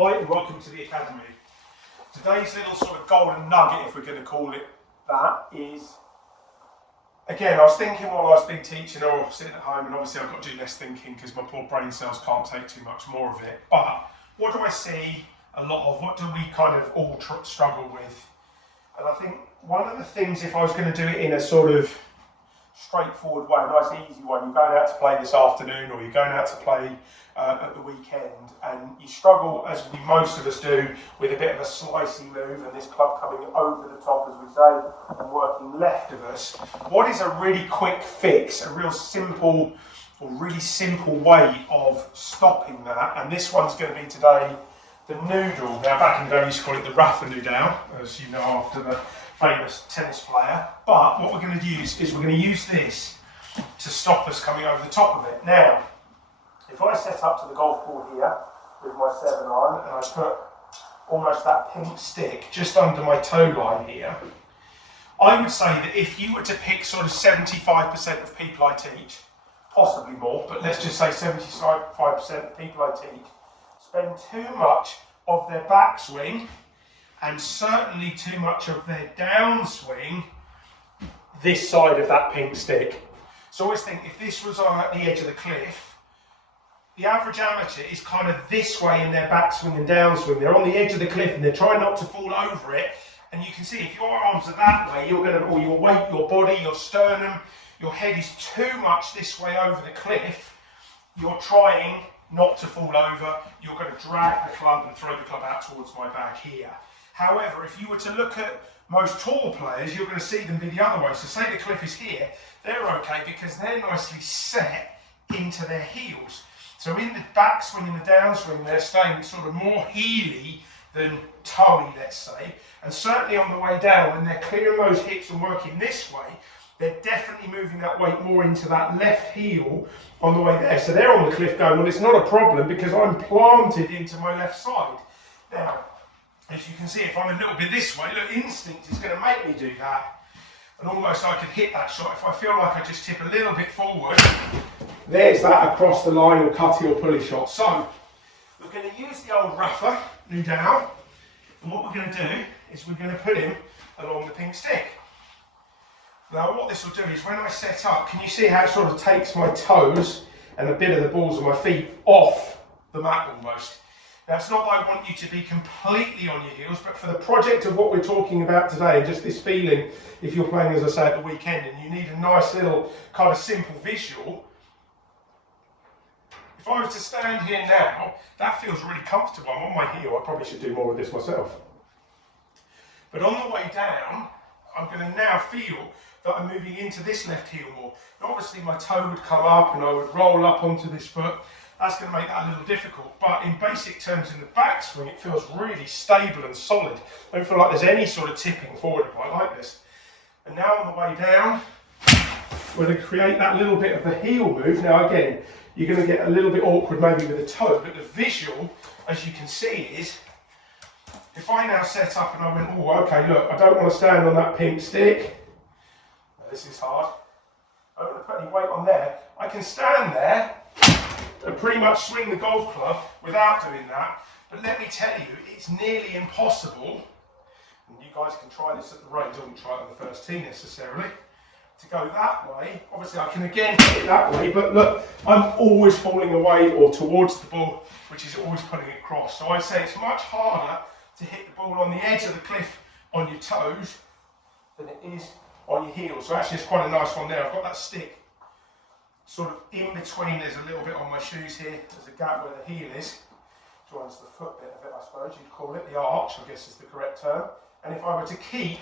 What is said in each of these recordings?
Hi and welcome to the Academy. Today's little sort of golden nugget, if we're going to call it that, is, again, I was thinking while I was been teaching or sitting at home, and obviously I've got to do less thinking because my poor brain cells can't take too much more of it, but what do I see a lot of? What do we kind of all struggle with? And I think one of the things, if I was going to do it in a sort of straightforward way, a nice easy one, you're going out to play this afternoon or you're going out to play at the weekend and you struggle, as most of us do, with a bit of a slicey move and this club coming over the top, as we say, and working left of us. What is a really quick fix, a real simple or really simple way of stopping that? And this one's going to be today the noodle. Now back in the day we used to call it the Rafa Noodle, as you know, after the famous tennis player. But what we're going to use is we're going to use this to stop us coming over the top of it. Now, if I set up to the golf ball here with my 7-iron and I put almost that pink stick just under my toe line here, I would say that if you were to pick sort of 75% of people I teach, possibly more, but let's just say 75% of people I teach, spend too much of their backswing and certainly too much of their downswing this side of that pink stick. So I always think if this was on at the edge of the cliff, the average amateur is kind of this way in their backswing and downswing. They're on the edge of the cliff and they're trying not to fall over it. And you can see if your arms are that way, you're going to, or your weight, your body, your sternum, your head is too much this way over the cliff. You're trying not to fall over. You're going to drag the club and throw the club out towards my bag here. However, if you were to look at most tall players, you're going to see them be the other way. So say the cliff is here, they're okay because they're nicely set into their heels. So in the backswing and the downswing, they're staying sort of more heely than toey, let's say. And certainly on the way down, when they're clearing those hips and working this way, they're definitely moving that weight more into that left heel on the way there. So they're on the cliff going, well, it's not a problem because I'm planted into my left side. Now, as you can see, if I'm a little bit this way, look, instinct is going to make me do that. And almost I could hit that shot if I feel like I just tip a little bit forward. There's that across the line or cutty or pulley shot. So we're going to use the old Rafa Noodle, and what we're going to do is we're going to put him along the pink stick. Now what this will do is when I set up, can you see how it sort of takes my toes and a bit of the balls of my feet off the mat almost? Now it's not that I want you to be completely on your heels, but for the project of what we're talking about today, and just this feeling, if you're playing, as I say, at the weekend, and you need a nice little kind of simple visual, if I was to stand here now, that feels really comfortable. I'm on my heel, I probably should do more of this myself. But on the way down, I'm going to now feel that I'm moving into this left heel more. And obviously my toe would come up and I would roll up onto this foot. That's going to make that a little difficult. But in basic terms, in the backswing, it feels really stable and solid. I don't feel like there's any sort of tipping forward. I quite like this. And now on the way down, we're going to create that little bit of the heel move. Now again, you're going to get a little bit awkward maybe with the toe, but the visual, as you can see, is if I now set up and I went, oh, okay, look, I don't want to stand on that pink stick. Now, this is hard. I don't want to put any weight on there. I can stand there and pretty much swing the golf club without doing that. But let me tell you, it's nearly impossible, and you guys can try this at the range, I wouldn't try it on the first tee necessarily, to go that way. Obviously I can again hit it that way, but look, I'm always falling away or towards the ball, which is always putting it across. So I'd say it's much harder to hit the ball on the edge of the cliff on your toes than it is on your heels. So actually it's quite a nice one there. I've got that stick sort of in between. There's a little bit on my shoes here. There's a gap where the heel is. Joins the foot bit of it, I suppose you'd call it. The arch, I guess is the correct term. And if I were to keep,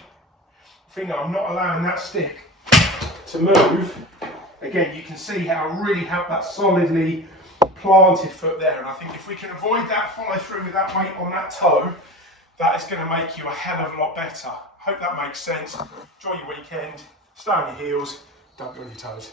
I'm not allowing that stick to move. Again, you can see how I really have that solidly planted foot there. And I think if we can avoid that follow through with that weight on that toe, that is going to make you a hell of a lot better. Hope that makes sense. Enjoy your weekend. Stay on your heels. Don't go on your toes.